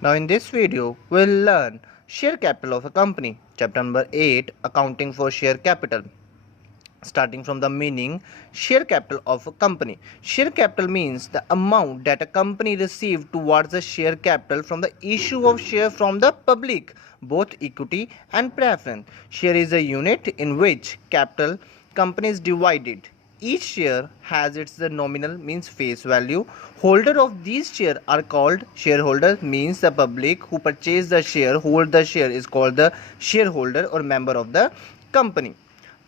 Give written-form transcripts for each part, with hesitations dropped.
Now in this video, we'll learn share capital of a company. Chapter number 8, accounting for share capital. Starting from the meaning, share capital of a company. Share capital means the amount that a company received towards the share capital from the issue of share from the public, both equity and preference. Share is a unit in which capital company is divided. Each share has its the nominal means face value. Holder of these share are called shareholder, means the public who purchase the share hold the share is called the shareholder or member of the company.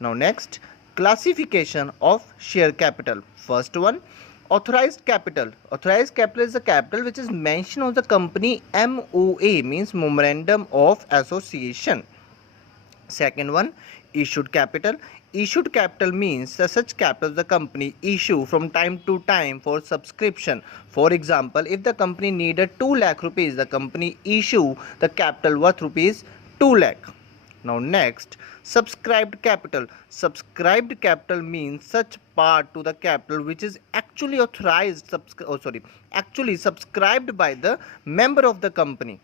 Now next, classification of share capital. First one, authorized capital. Authorized capital is the capital which is mentioned on the company MOA, means memorandum of association. Second one, issued capital. Issued capital means such capital the company issue from time to time for subscription. For example, if the company needed 2 lakh rupees, the company issue the capital worth rupees 2 lakh. Now next, subscribed capital. Subscribed capital means such part to the capital which is actually authorized, actually subscribed by the member of the company.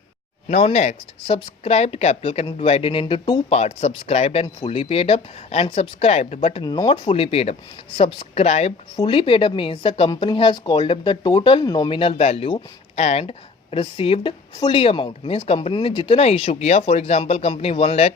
Now next, subscribed capital can be divided into two parts, subscribed and fully paid up, and subscribed but not fully paid up. Subscribed fully paid up means the company has called up the total nominal value and received fully amount, means company ने जितना issue किया, for example company 1 lakh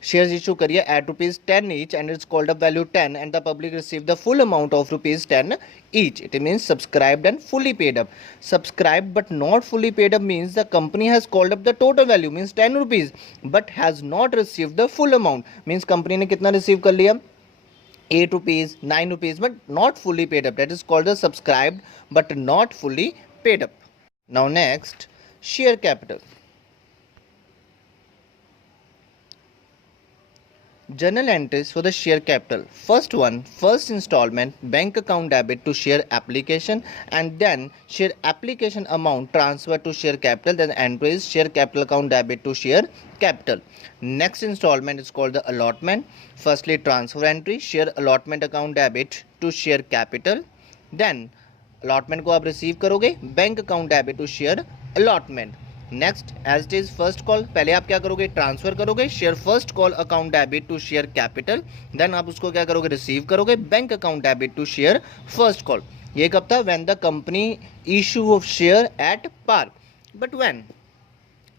shares issue करिए at rupees 10 each and it's called up value 10 and the public received the full amount of rupees 10 each. It means subscribed and fully paid up. Subscribed but not fully paid up means the company has called up the total value, means 10 rupees, but has not received the full amount, means company ने कितना receive कर लिया 8 rupees 9 rupees but not fully paid up. That is called the subscribed but not fully paid up. Now next, share capital. Journal entries for the share capital. First one, first installment, bank account debit to share application, and then share application amount transfer to share capital. Then entries share capital account debit to share capital. Next installment is called the allotment. Firstly, transfer entry, share allotment account debit to share capital. Then allotment को आप receive करोगे, bank account debit to share allotment. Next as it is first call, पहले आप क्या करोगे transfer करोगे share first call account debit to share capital, then आप उसको क्या करोगे रिसीव करोगे bank account debit to share first call. ये कब था when the company issue of share at par. But when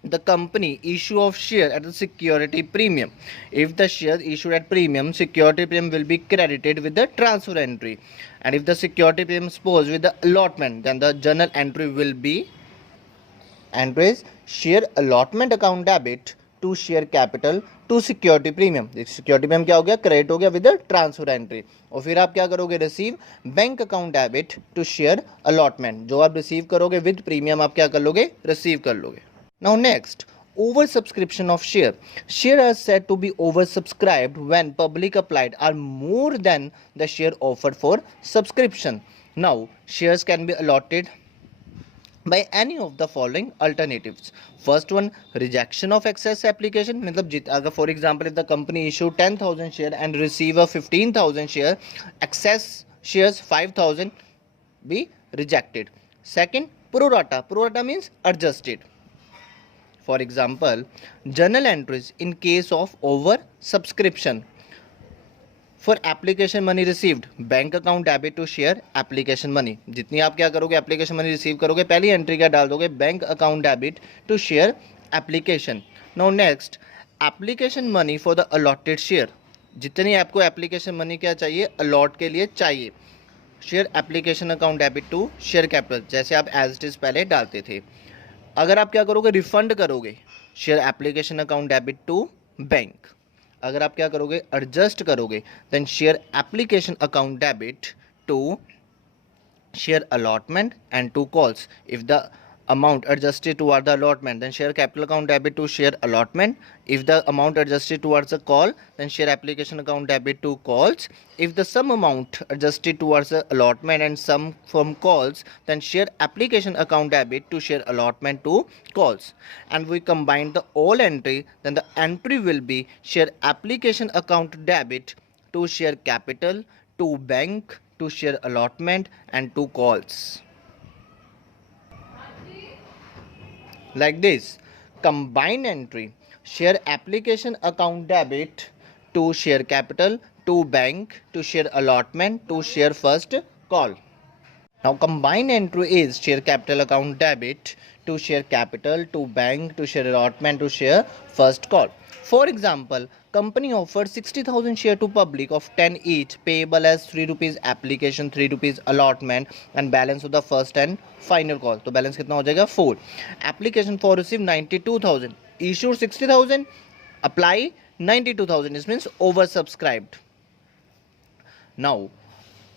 the company issue of share at the security premium, if the share issued at premium, security premium will be credited with the transfer entry, and if the security premium is posed with the allotment, then the journal entry will be entries share allotment account debit to share capital to security premium. Security premium क्या हो गया credit हो गया with transfer entry. और फिर आप क्या करोगे receive bank account debit to share allotment, जो आप रिसीव करोगे विद प्रीमियम आप क्या कर लोगे रिसीव कर लोगे. Now next, oversubscription of share. Share are said to be oversubscribed when public applied are more than the share offered for subscription. Now shares can be allotted by any of the following alternatives. First one, rejection of excess application. मतलब अगर for example if the company issue 10,000 share and receive a 15,000 share, excess shares 5,000 be rejected. Second, prorata. Prorata means adjusted. For example, journal entries in case of over subscription. For application money received bank account debit to share application money. जितनी आप क्या करोगे application money receive करोगे पहली entry क्या डाल दोगे bank account debit to share application. Now next, application money for the allotted share. जितनी आपको एप्लीकेशन मनी क्या चाहिए अलॉट के लिए चाहिए, share application account debit to share capital जैसे आप एज इट इज़ पहले डालते थे. अगर आप क्या करोगे रिफंड करोगे share application account debit to bank. अगर आप क्या करोगे एडजस्ट करोगे then share application account debit to share allotment and to calls. If the amount adjusted towards the allotment, then share capital account debit to share allotment. If the amount adjusted towards the call, then share application account debit to calls. If the sum amount adjusted towards the allotment and sum from calls, then share application account debit to share allotment to calls. And we combine the all entry, then the entry will be share application account debit to share capital to bank to share allotment and to calls. like this: combined entry, share application account debit to share capital, to bank, to share allotment, to share first call. Now combined entry is share capital account debit to share capital, to bank, to share allotment, to share first call. For example, company offered 60,000 share to public of 10 each, payable as 3 rupees application, 3 rupees allotment, and balance of the first and final call. तो balance कितना हो जाएगा 4. Application for receive 92,000, issued 60,000, apply 92,000. This means oversubscribed. Now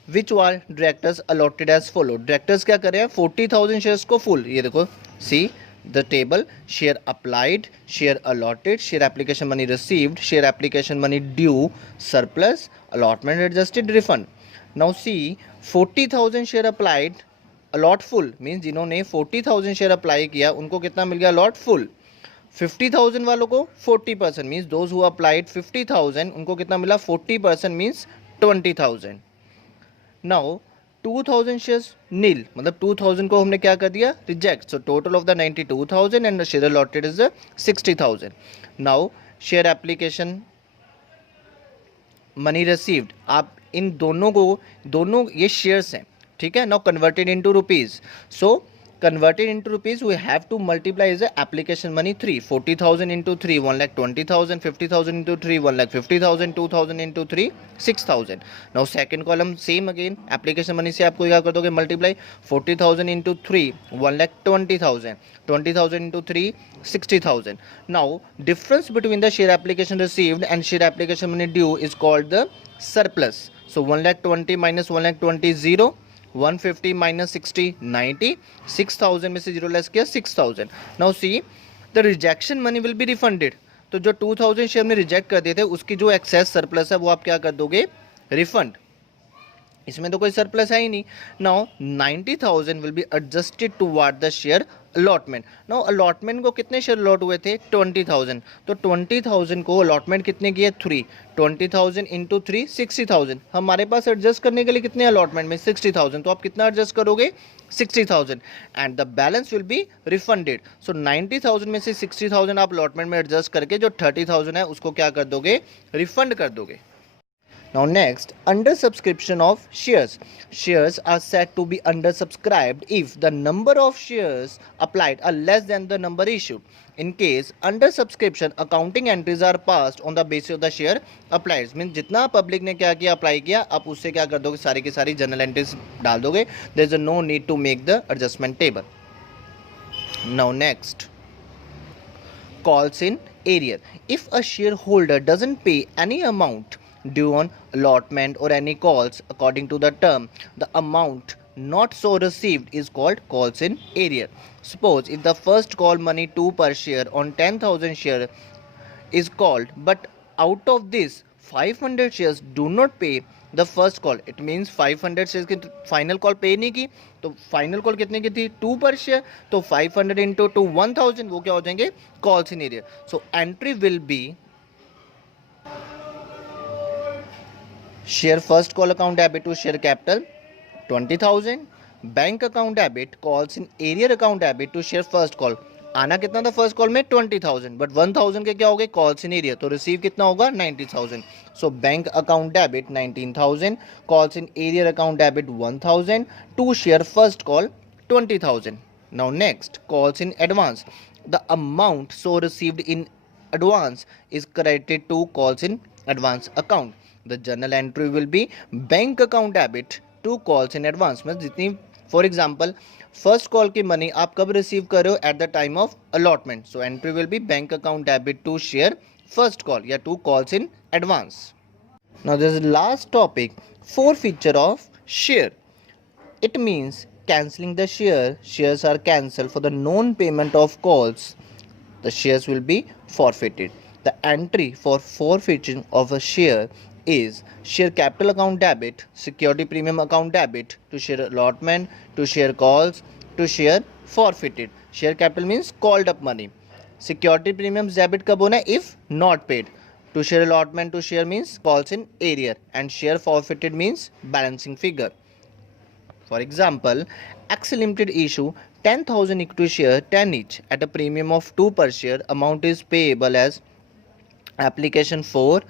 which are directors allotted as follow. Directors क्या कर रहे हैं 40,000 shares को full. ये देखो see the table: share applied, share allotted, share application money received, share application money due, surplus, allotment adjusted, refund. Now see 40,000 share applied, allot full means जिन्होंने 40,000 share apply किया उनको कितना मिल गया अलॉट फुल. 50,000 वालों को 40% means those who applied 50,000 उनको कितना मिला 40% मीन्स 20,000. नाउ 2,000 शेयर्स नील, मतलब 2,000 को हमने क्या कर दिया reject. So total of the 92,000 and share allotted is 60,000. Now share application money received, आप इन दोनों ये शेयर्स हैं, ठीक है. Now converted into rupees. So converted into rupees we have to multiply is the application money 3. 40,000 into 3 1,20,000, 50,000 into 3 1,50,000, 2,000 into 3 6,000. now second column same again, application money से आपको क्या कर दोगे multiply 40,000 into 3 1,20,000, 20,000 into 3 60,000. now difference between the share application received and share application money due is called the surplus. so 1,20,000 minus 1,20,000 0, 150 minus 60 90, 6,000 में से 0 less किया 6,000. Now see the rejection money will be refunded. तो जो 2,000 share में reject कर दिए थे उसकी जो एक्सेस सरप्लस है वो आप क्या कर दोगे रिफंड. इसमें तो कोई सरप्लस है ही नहीं. Now 90,000 will be adjusted toward the share allotment. Now allotment को कितने शेयर अलॉट हुए थे 20,000. तो 20,000 को अलॉटमेंट कितने किए 3. 20,000 इंटू 3 60,000. हमारे पास एडजस्ट करने के लिए कितने अलॉटमेंट में 60,000. तो आप कितना एडजस्ट करोगे 60,000 and the balance will be refunded. So 90,000 में से 60,000 आप अलॉटमेंट में एडजस्ट करके जो 30,000 है उसको क्या कर दोगे रिफंड कर दोगे. Now next, under subscription of shares. Shares are said to be undersubscribed if the number of shares applied are less than the number issued. In case under subscription, accounting entries are passed on the basis of the share applied. Means जितना public ने क्या किया apply किया आप उससे क्या कर दोगे सारी की सारी journal entries डाल दोगे. There is no need to make the adjustment table. Now next, calls in arrear. If a shareholder doesn't pay any amount due on allotment or any calls according to the term, the amount not so received is called calls in arrear. Suppose if the first call money 2 per share on 10,000 share is called, but out of this 500 shares do not pay the first call, it means 500 shares की final call पे नहीं की. तो final call कितने की थी 2 पर share. तो 500 इंटू 2 1,000 वो क्या हो जाएंगे calls in arrear. So entry will be share first call account debit to share capital 20,000, bank account debit calls in arrear account debit to share first call. आना कितना था फर्स्ट कॉल में 20,000, but 1,000 के क्या हो गए कॉल्स इन एरियर. तो receive कितना होगा 90,000. So bank account debit 19,000, calls in arrear account debit 1,000 to share first call 20,000. Now next, calls in advance. The amount so received in advance is credited to calls in advance account. The journal entry will be bank account debit to calls in advance. मतलब जितनी for example first call की money आप कब receive कर रहे हो at the time of allotment. So entry will be bank account debit to share first call या to calls in advance. Now this is last topic, forfeiture of share. It means cancelling the share. Shares are cancelled for the non-payment of calls. The shares will be forfeited. The entry for forfeiting of a share is share capital account debit, security premium account debit to share allotment, to share calls, to share forfeited. Share capital means called up money. Security premiums debit कब होना है if not paid. To share allotment to share means calls in arrear, and share forfeited means balancing figure. For example, Axis Limited issue 10,000 equity share 10 each at a premium of 2 per share. Amount is payable as application 4,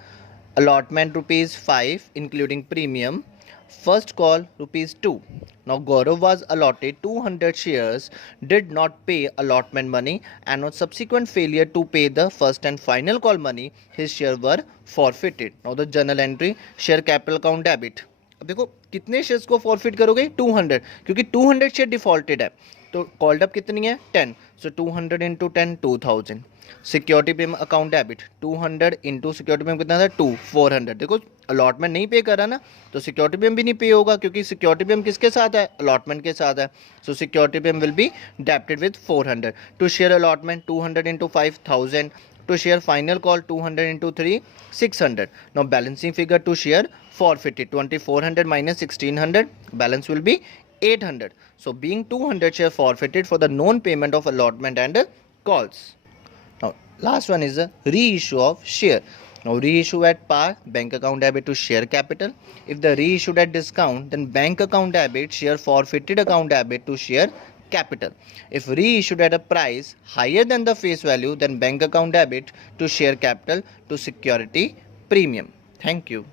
allotment rupees 5 including premium, first call rupees 2. Now Gaurav was allotted 200 shares, did not pay allotment money, and on subsequent failure to pay the first and final call money, his share were forfeited. Now the journal entry, share capital account debit. अब देखो कितने shares को forfeit करोगे 200, क्योंकि 200 share defaulted है तो called up कितनी है 10, सो 200 into 10 2000. Security payment account debit 200 into security payment कितना था 2 400. देखो अलॉटमेंट नहीं पे करा ना तो सिक्योरिटी पेमेंट भी नहीं पे होगा क्योंकि सिक्योरिटी पेमेंट किसके साथ है अलॉटमेंट के साथ है. So security payment will be debited with 400. To share allotment 200 into 5000. To share final call 200 into 3 600. Now balancing figure to share forfeited 2400 minus 1600, balance will be 800. So being 200 share forfeited for the non payment of allotment and calls. Now last one is a reissue of share. Now reissue at par, bank account debit to share capital. If the reissued at discount, then bank account debit, share forfeited account debit to share capital. If reissued at a price higher than the face value, then bank account debit to share capital to security premium. Thank you.